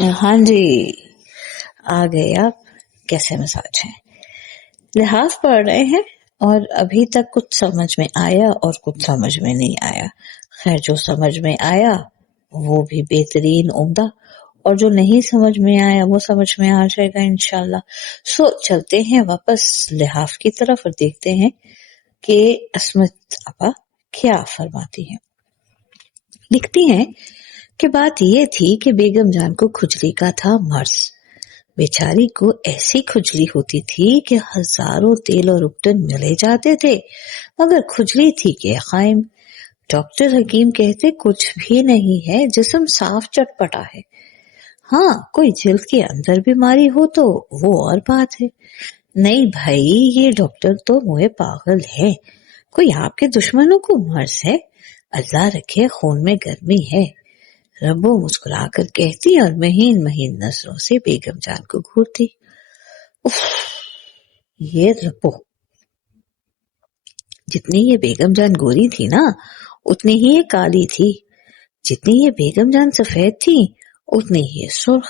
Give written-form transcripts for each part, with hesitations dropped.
हाँ जी, आ गए आप। कैसे मिजाज हैं? लिहाज पढ़ रहे हैं और अभी तक कुछ समझ में आया और कुछ समझ में नहीं आया। खैर, जो समझ में आया वो भी बेहतरीन उम्दा, और जो नहीं समझ में आया वो समझ में आ जाएगा इंशाल्लाह। चलते हैं वापस लिहाफ की तरफ और देखते हैं कि अस्मत आपा क्या फरमाती हैं। लिखती हैं कि बात ये थी कि बेगम जान को खुजली का था मर्ज। बेचारी को ऐसी खुजली होती थी कि हजारों तेल और उपटन मिले जाते थे, मगर खुजली थी कि कायम। डॉक्टर हकीम कहते कुछ भी नहीं है, जिस्म साफ चटपटा है। हाँ, कोई जल्द के अंदर बीमारी हो तो वो और बात है। नहीं भाई, ये डॉक्टर तो मुझे पागल है। कोई आपके दुश्मनों को मर्ज है? अल्लाह रखे खून में गर्मी है, रब्बो मुस्कुराकर कहती और महीन महीन नजरों से बेगम जान को घूरती। उफ, ये रब्बो, जितनी ये बेगम जान गोरी थी ना, उतनी ही ये काली थी। जितनी ये बेगम जान सफेद थी, उतनी ही ये सुर्ख।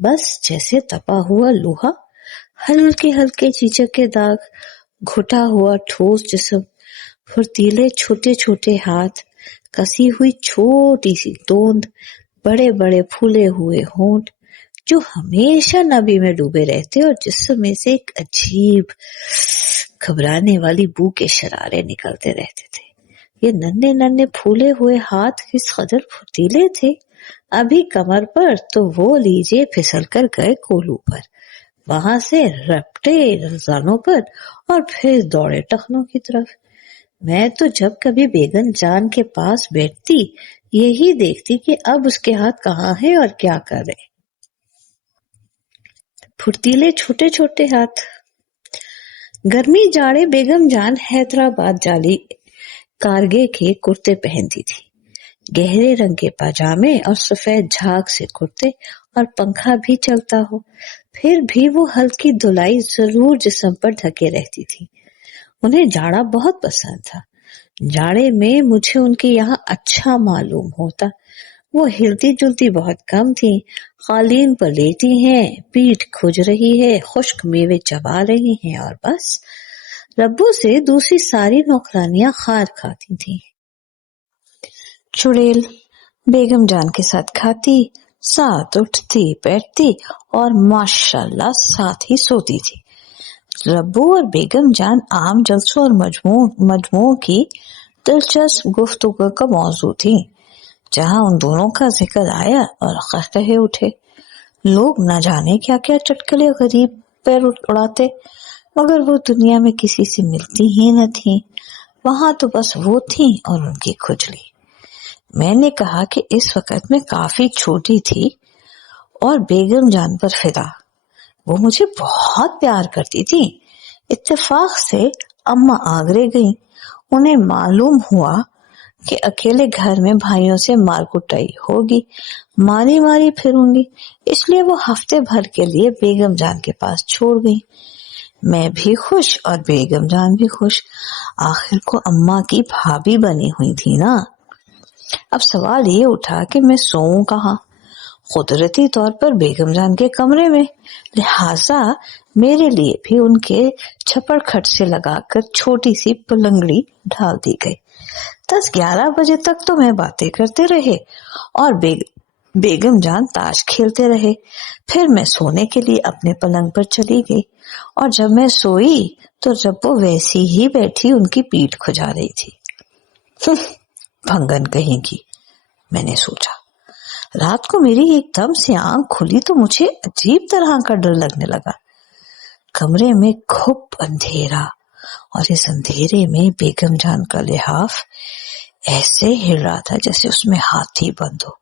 बस जैसे तपा हुआ लोहा, हल्के हल्के चीचक के दाग, घुटा हुआ ठोस जिस्म, फुर्तीले छोटे छोटे हाथ, कसी हुई छोटी सी तोंद, बड़े बड़े फूले हुए होंठ जो हमेशा नबी में डूबे रहते और जिस्म से एक अजीब घबराने वाली बू के शरारे निकलते रहते थे। ये नन्हे नन्हे फूले हुए हाथ किस कदर फुर्तीले थे। अभी कमर पर तो वो लीजिए फिसल कर गए कोलू पर, वहां से रपटे रजानों पर और फिर दौड़े टखनों की तरफ। मैं तो जब कभी बेगम जान के पास बैठती यही देखती कि अब उसके हाथ कहाँ हैं और क्या कर रहे। फुर्तीले छोटे छोटे हाथ। गर्मी जाड़े बेगम जान हैदराबाद जाली कारगे के कुर्ते पहनती थी, गहरे रंग के पाजामे और सफेद झाग से कुर्ते, और पंखा भी चलता हो फिर भी वो हल्की धुलाई जरूर जिस्म पर ढके रहती थी। उन्हें जाड़ा बहुत पसंद था। जाड़े में मुझे उनके यहाँ अच्छा मालूम होता। वो हिलती जुलती बहुत कम थी, कालीन पर लेटी हैं, पीठ खुज रही है, खुश्क मेवे चबा रही हैं और बस। रब्बो से दूसरी सारी नौकरानियां खार खाती थीं। चुड़ैल बेगम जान के साथ खाती, साथ उठती बैठती और माशाल्लाह साथ ही सोती थी। रब्बू और बेगम जान आम जलसों और मजमुओं की दिलचस्प गुफ्तगू का मौजू थी। जहां उन दोनों का जिक्र आया और कहकहे उठे। लोग न जाने क्या क्या चटकले गरीब पैर उड़ाते, मगर वो दुनिया में किसी से मिलती ही न थी। वहां तो बस वो थी और उनकी खुजली। मैंने कहा कि इस वक्त मैं काफी छोटी थी और बेगम जान पर फिदा। वो मुझे बहुत प्यार करती थी। इत्तेफाक से अम्मा आगरे गईं। उन्हें मालूम हुआ कि अकेले घर में भाइयों से मार कुटाई होगी, मारी मारी फिरूंगी, इसलिए वो हफ्ते भर के लिए बेगम जान के पास छोड़ गई। मैं भी खुश और बेगम जान भी खुश। आखिर को अम्मा की भाभी बनी हुई थी ना। अब सवाल ये उठा कि मैं सोऊं कहाँ। कुदरती तौर पर बेगम जान के कमरे में, लिहाजा मेरे लिए भी उनके छप्पर खट से लगाकर छोटी सी पलंगड़ी ढाल दी गई। 10-11 बजे तक तो मैं बातें करते रहे और बेगम जान ताश खेलते रहे। फिर मैं सोने के लिए अपने पलंग पर चली गई और जब मैं सोई तो रब्बो वैसी ही बैठी उनकी पीठ खुजा रही थी। भंगन कहेंगी, मैंने सोचा। रात को मेरी एकदम से आंख खुली तो मुझे अजीब तरह का डर लगने लगा। कमरे में खूब अंधेरा और इस अंधेरे में बेगम जान का लिहाफ ऐसे हिल रहा था जैसे उसमें हाथी बंद हो।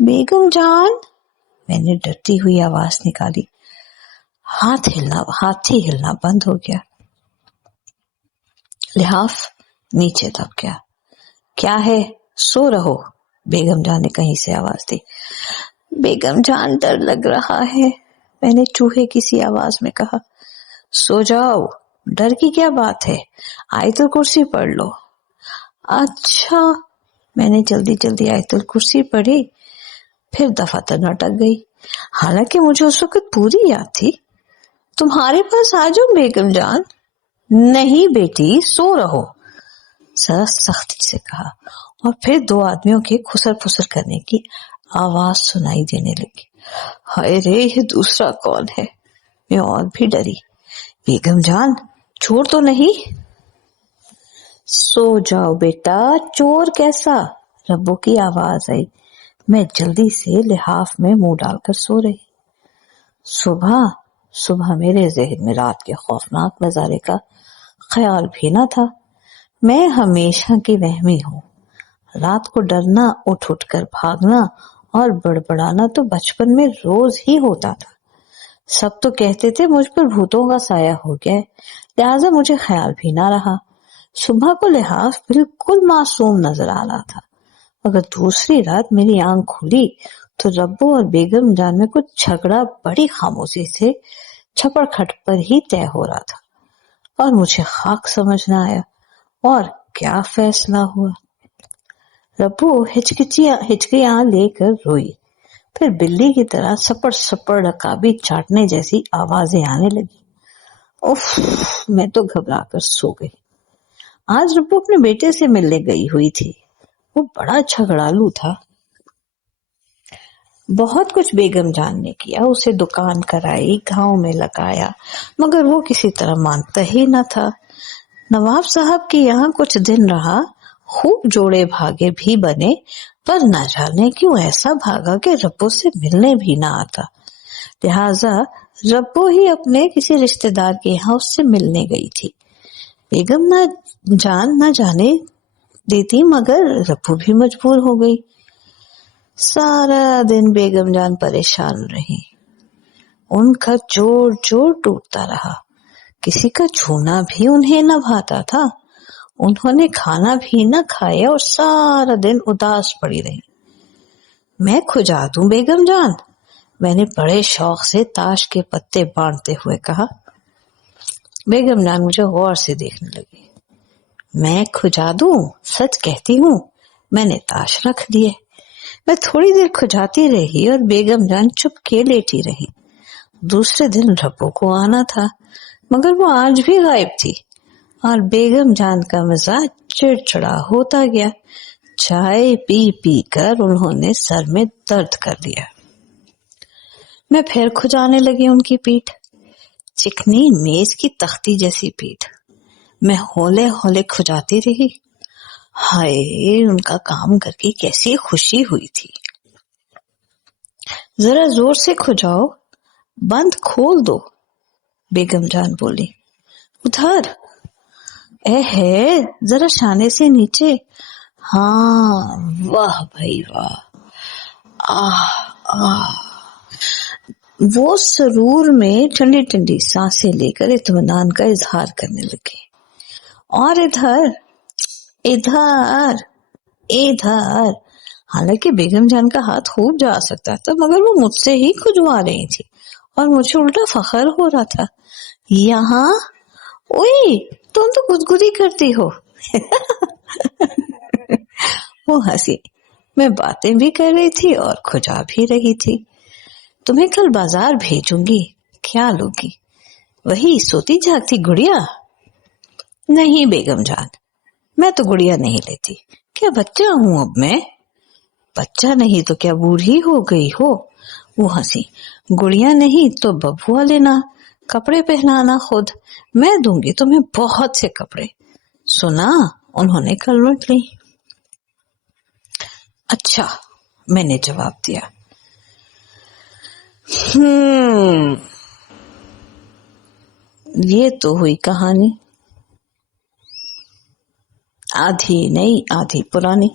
बेगम जान, मैंने डरती हुई आवाज निकाली। हाथी हिलना बंद हो गया। लिहाफ नीचे दब गया। क्या है, सो रहो, बेगम जान ने कहीं से आवाज दी। बेगम जान, डर लग रहा है, मैंने चूहे की सी आवाज में कहा। सो जाओ, डर की क्या बात है, आयतुल कुर्सी पढ़ लो। अच्छा, मैंने जल्दी जल्दी आयतुल कुर्सी पढ़ी, फिर दफातर अटक गई। حالانکہ مجھے اس وقت پوری یاد تھی. تمہارے پاس آ جاؤ بیگم جان. نہیں بیٹی، سو رہو، ذرا سختی سے کہا، اور پھر دو آدمیوں کے خسر پھسر کرنے کی آواز سنائی دینے لگی. ہائے رے، یہ دوسرا کون ہے؟ میں اور بھی ڈری. بیگم جان، چور تو نہیں؟ سو جاؤ بیٹا، چور کیسا؟ ربو کی آواز آئی. میں جلدی سے لحاف میں منہ ڈال کر سو رہی. صبح میرے ذہن میں رات کے خوفناک نظارے کا خیال بھی نہ تھا. میں ہمیشہ کی وہمی ہوں. رات کو ڈرنا، اٹھ اٹھ کر بھاگنا اور بڑبڑانا تو بچپن میں روز ہی ہوتا تھا. سب تو کہتے تھے مجھ پر بھوتوں کا سایہ ہو گیا ہے، لہٰذا مجھے خیال بھی نہ رہا. صبح کو لحاظ بالکل معصوم نظر آ رہا تھا، مگر دوسری رات میری آنکھ کھلی تو ربو اور بیگم جان میں کچھ جھگڑا بڑی خاموشی سے چھپڑ کھٹ پر ہی طے ہو رہا تھا، اور مجھے خاک سمجھ نہ آیا اور کیا فیصلہ ہوا. ربو ہچکیاں لے کر روئی، پھر بلی کی طرح سپڑ سپڑ رکابی چاٹنے جیسی آوازیں آنے لگی. اف، میں تو گھبرا کر سو گئی. آج ربو اپنے بیٹے سے ملنے گئی ہوئی تھی. وہ بڑا جھگڑالو تھا. بہت کچھ بیگم جان نے کیا، اسے دکان کرائی، گاؤں میں لگایا، مگر وہ کسی طرح مانتا ہی نہ تھا. نواب صاحب کے یہاں کچھ دن رہا، خوب جوڑے بھاگے بھی بنے، پر نہ جانے کیوں ایسا بھاگا کہ ربو سے ملنے بھی نہ آتا. لہذا ربو ہی اپنے کسی رشتہ دار کے یہاں اس سے ملنے گئی تھی. بیگم نہ جانے دیتی، مگر ربو بھی مجبور ہو گئی. سارا دن بیگم جان پریشان رہی. ان کا جوڑ ٹوٹتا رہا. کسی کا چھونا بھی انہیں نہ بھاتا تھا. انہوں نے کھانا بھی نہ کھایا اور سارا دن اداس پڑی رہی. میں کھجا دوں بیگم جان؟ میں نے بڑے شوق سے تاش کے پتے بانٹتے ہوئے کہا. بیگم جان مجھے غور سے دیکھنے لگی. میں کھجا دوں؟ سچ کہتی ہوں، میں نے تاش رکھ دیے. میں تھوڑی دیر کھجاتی رہی اور بیگم جان چپ کے لیٹی رہی. دوسرے دن ربو کو آنا تھا، مگر وہ آج بھی غائب تھی، اور بیگم جان کا مزاج چڑچڑا ہوتا گیا. چائے پی پی کر انہوں نے سر میں درد کر دیا. میں پھر کھجانے لگی ان کی پیٹھ، چکنی میز کی تختی جیسی پیٹھ. میں ہولے ہولے کھجاتی رہی. ہائے، ان کا کام کر کے کیسی خوشی ہوئی تھی. ذرا زور سے کھجاؤ، بند کھول دو، بیگم جان بولی. ادھر، اے ہے، ذرا شانے سے نیچے. ہاں، واہ بھائی واہ. وہ سرور میں ٹھنڈی ٹھنڈی سانسیں لے کر اطمینان کا اظہار کرنے لگے. اور ادھر ادھر ادھر. حالانکہ بیگم جان کا ہاتھ خوب جا سکتا تھا، مگر وہ مجھ سے ہی کھجوا رہی تھی اور مجھے الٹا فخر ہو رہا تھا. یہاں، اوئے، تم تو گدگدی کرتی ہو. وہ ہنسی. میں باتیں بھی کر رہی تھی اور کھجا بھی رہی تھی. تمہیں کل بازار بھیجوں گی، کیا لوگی؟ وہی سوتی جاگتی گڑیا؟ نہیں بیگم جان، میں تو گڑیا نہیں لیتی. کیا بچہ ہوں اب میں؟ بچہ نہیں تو کیا بوڑھی ہو گئی ہو؟ وہ ہنسی. گڑیا نہیں تو ببوا لینا، کپڑے پہنانا خود. میں دوں گی تمہیں بہت سے کپڑے. سنا؟ انہوں نے کلوٹ لی. اچھا، میں نے جواب دیا. یہ تو ہوئی کہانی، آدھی نئی آدھی پرانی.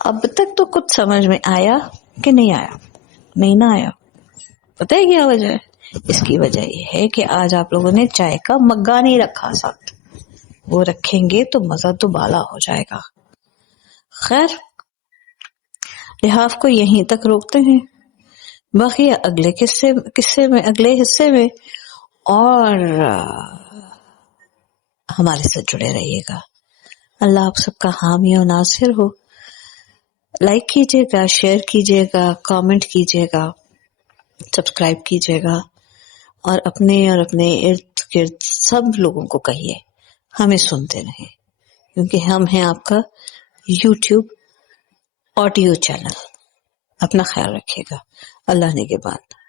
اب تک تو کچھ سمجھ میں آیا کہ نہیں آیا؟ نہیں نہ آیا. پتہ ہے کیا وجہ ہے؟ اس کی وجہ یہ ہے کہ آج آپ لوگوں نے چائے کا مگا نہیں رکھا ساتھ. وہ رکھیں گے تو مزہ تو بالا ہو جائے گا. خیر، لحاف کو یہیں تک روکتے ہیں، بقیہ اگلے حصے میں اور ہمارے ساتھ جڑے رہیے گا. اللہ آپ سب کا حامی و ناصر ہو. لائک کیجیے گا، شیئر کیجیے گا، کامنٹ کیجیے گا، سبسکرائب کیجیے گا، اور اپنے ارد گرد سب لوگوں کو کہیے ہمیں سنتے رہیں، کیونکہ ہم ہیں آپ کا یوٹیوب آڈیو چینل۔ اپنا خیال رکھیے گا۔ اللہ نگہبان۔